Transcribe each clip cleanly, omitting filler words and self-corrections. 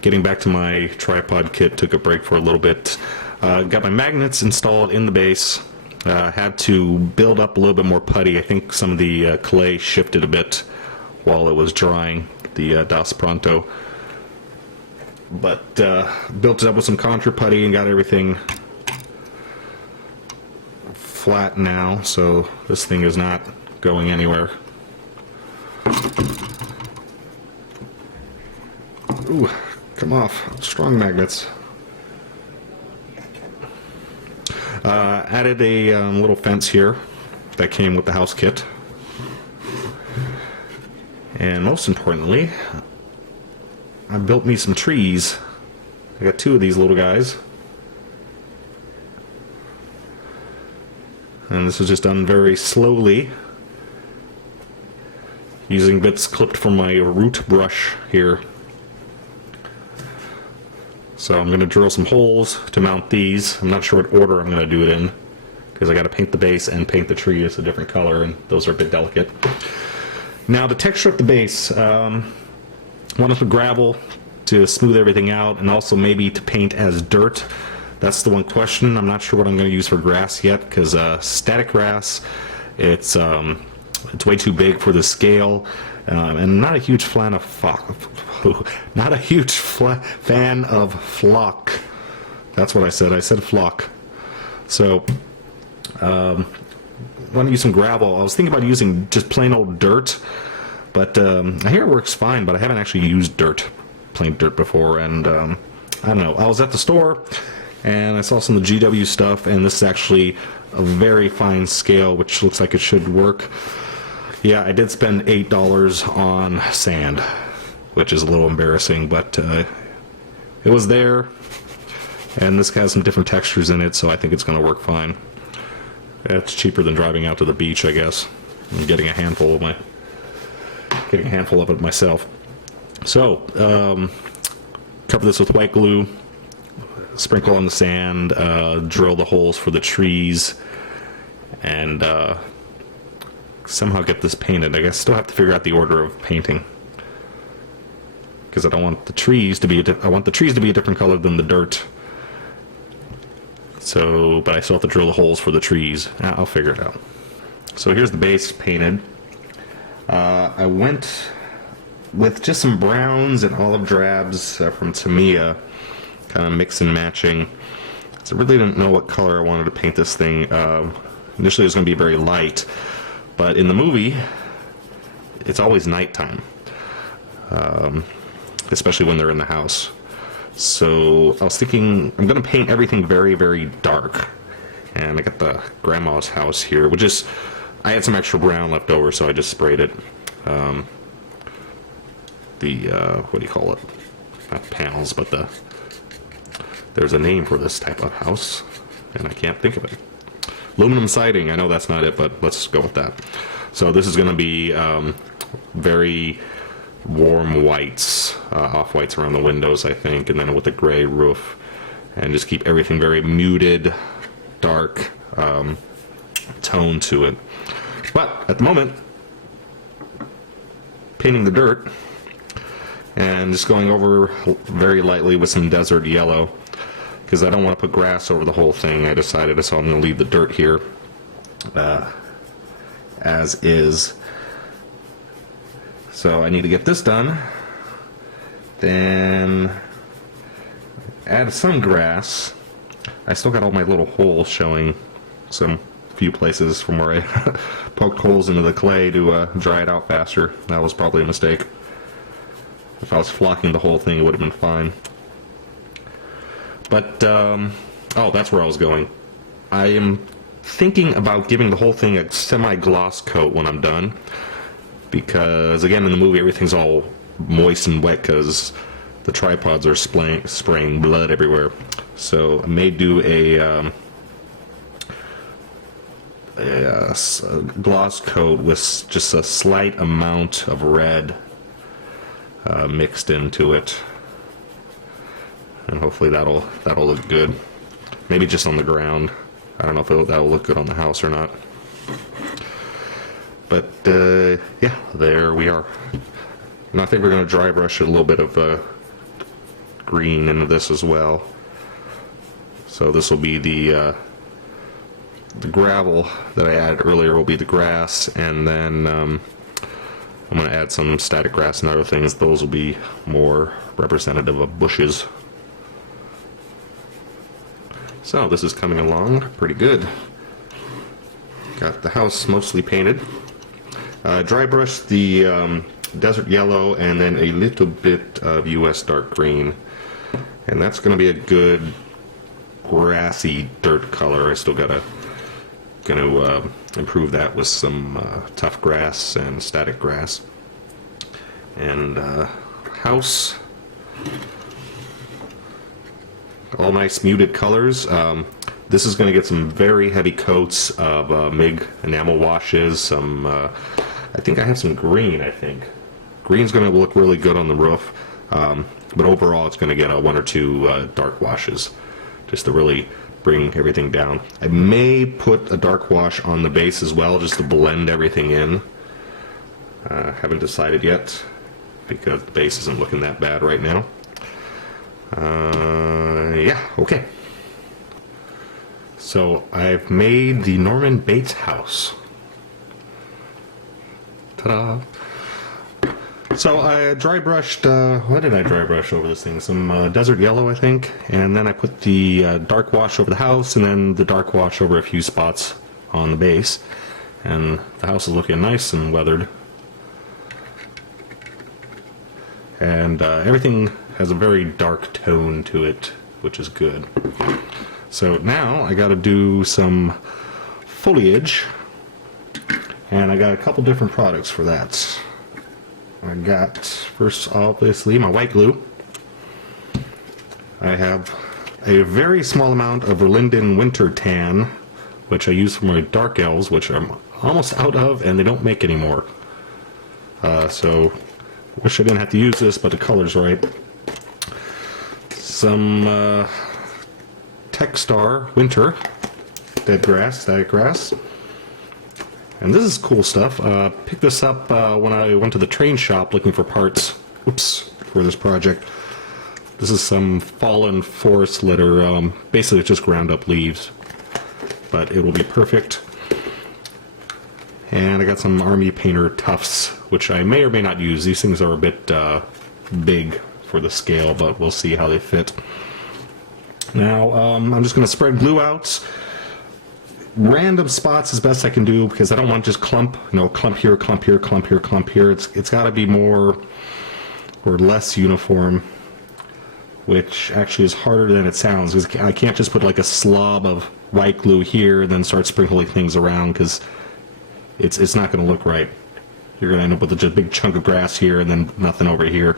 getting back to my tripod kit, took a break for a little bit. Got my magnets installed in the base. Had to build up a little bit more putty. I think some of the clay shifted a bit while it was drying, the Das Pronto. But built it up with some contour putty and got everything flat now, so this thing is not going anywhere. Ooh, come off. Strong magnets. Added a little fence here that came with the house kit. And most importantly, I built me some trees. I got 2 of these little guys. And this is just done very slowly, using bits clipped from my root brush here. So I'm going to drill some holes to mount these. I'm not sure what order I'm going to do it in, because I got to paint the base and paint the tree. It's a different color, and those are a bit delicate. Now to texture up the base, wanted to gravel to smooth everything out, and also maybe to paint as dirt. That's the one question. I'm not sure what I'm going to use for grass yet, because static grass, it's way too big for the scale, and not a huge fan of fan of flock. That's what I said. I said flock. So, I want to use some gravel. I was thinking about using just plain old dirt, but I hear it works fine. But I haven't actually used plain dirt before, and I don't know. I was at the store and I saw some of the GW stuff, and this is actually a very fine scale, which looks like it should work. Yeah, I did spend $8 on sand, which is a little embarrassing, but it was there, and this has some different textures in it, so I think it's going to work fine. It's cheaper than driving out to the beach, I guess, and getting a handful of it myself. So, cover this with white glue, sprinkle on the sand, drill the holes for the trees, and somehow get this painted. I guess still have to figure out the order of painting, because I don't want the trees to be a different color than the dirt. So, but I still have to drill the holes for the trees. I'll figure it out. So here's the base painted. I went with just some browns and olive drabs from Tamiya, kind of mix and matching. So I really didn't know what color I wanted to paint this thing. Initially it was going to be very light, but in the movie it's always nighttime, especially when they're in the house. So I was thinking I'm going to paint everything very, very dark. And I got the grandma's house here, which is, I had some extra brown left over, so I just sprayed it. What do you call it? Not panels, but there's a name for this type of house, and I can't think of it. Aluminum siding, I know that's not it, but let's go with that. So this is going to be very warm whites, off-whites around the windows, I think, and then with a gray roof, and just keep everything very muted, dark tone to it. But at the moment, painting the dirt and just going over very lightly with some desert yellow, because I don't want to put grass over the whole thing. I decided, so I'm going to leave the dirt here as is. So I need to get this done, then add some grass. I still got all my little holes showing, some few places from where I poked holes into the clay to dry it out faster. That was probably a mistake. If I was flocking the whole thing, it would have been fine. But, oh, that's where I was going. I am thinking about giving the whole thing a semi-gloss coat when I'm done, because, again, in the movie, everything's all moist and wet because the tripods are spraying blood everywhere. So I may do a gloss coat with just a slight amount of red mixed into it, and hopefully that'll look good. Maybe just on the ground. I don't know if that'll look good on the house or not. But yeah, there we are. And I think we're going to dry brush a little bit of green into this as well. So this will be the gravel that I added earlier will be the grass, and then I'm going to add some static grass and other things. Those will be more representative of bushes. So this is coming along pretty good. Got the house mostly painted. Dry brushed the desert yellow and then a little bit of US dark green. And that's going to be a good grassy dirt color. I still gonna improve that with some tough grass and static grass. And house, all nice muted colors. This is going to get some very heavy coats of MIG enamel washes. Some, I think I have some green. I think green's going to look really good on the roof, but overall it's going to get one or two dark washes, just to really bring everything down. I may put a dark wash on the base as well, just to blend everything in. Haven't decided yet, because the base isn't looking that bad right now. Yeah, okay. So I've made the Norman Bates house. Ta-da! So I dry brushed, what did I dry brush over this thing? Some desert yellow, I think, and then I put the dark wash over the house, and then the dark wash over a few spots on the base. And the house is looking nice and weathered. And everything has a very dark tone to it, which is good. So now I got to do some foliage, and I got a couple different products for that. I got, first obviously, my white glue. I have a very small amount of Verlinden Winter Tan, which I use for my dark elves, which I'm almost out of and they don't make anymore. So wish I didn't have to use this, but the color's right. Some Techstar Winter dead grass, static grass. And this is cool stuff. Picked this up when I went to the train shop looking for parts. Oops, for this project. This is some fallen forest litter. Basically, it's just ground up leaves, but it will be perfect. And I got some Army Painter tufts, which I may or may not use. These things are a bit big for the scale, but we'll see how they fit. Now, I'm just going to spread glue out. Random spots as best I can do, because I don't want just clump, clump here, clump here, clump here, clump here. It's got to be more or less uniform, which actually is harder than it sounds, because I can't just put like a slob of white glue here and then start sprinkling things around, because it's not going to look right. You're going to end up with a big chunk of grass here and then nothing over here.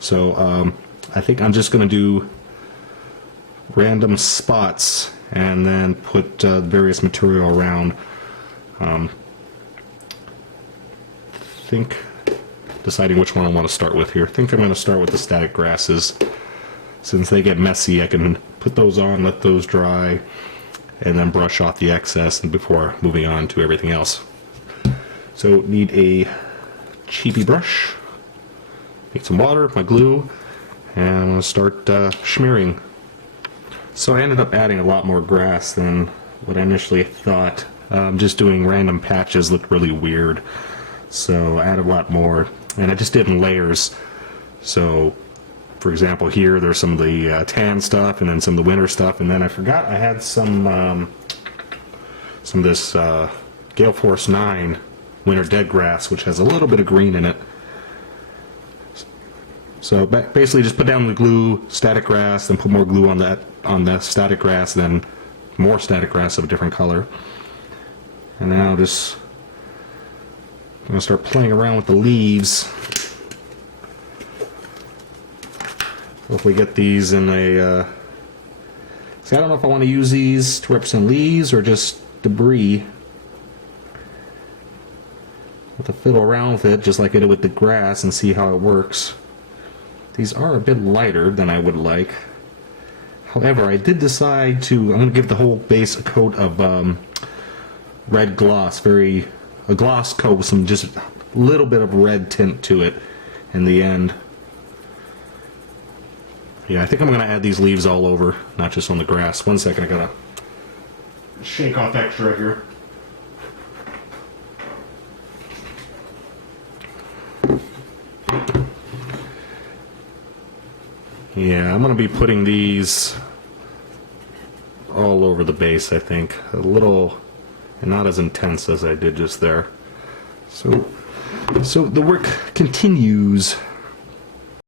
So I think I'm just going to do random spots and then put various material around. Deciding which one I want to start with here. I think I'm going to start with the static grasses. Since they get messy, I can put those on, let those dry, and then brush off the excess before moving on to everything else. So need a cheapy brush, need some water, my glue, and I'm going to start smearing. So I ended up adding a lot more grass than what I initially thought. Just doing random patches looked really weird, so I added a lot more, and I just did in layers. So for example, here there's some of the tan stuff, and then some of the winter stuff, and then I forgot I had some of this Gale Force 9 winter dead grass, which has a little bit of green in it. So basically just put down the glue, static grass, then put more glue on the static grass, then more static grass of a different color. And now I'm going to start playing around with the leaves. Hopefully get these in a... See, I don't know if I want to use these to represent leaves or just debris. I'll have to fiddle around with it just like I did with the grass and see how it works. These are a bit lighter than I would like. However, I did decide I'm going to give the whole base a coat of red gloss, a gloss coat with some just a little bit of red tint to it in the end. Yeah, I think I'm going to add these leaves all over, not just on the grass. One second, I got to shake off extra here. Yeah, I'm going to be putting these all over the base, I think. A little, and not as intense as I did just there. So the work continues.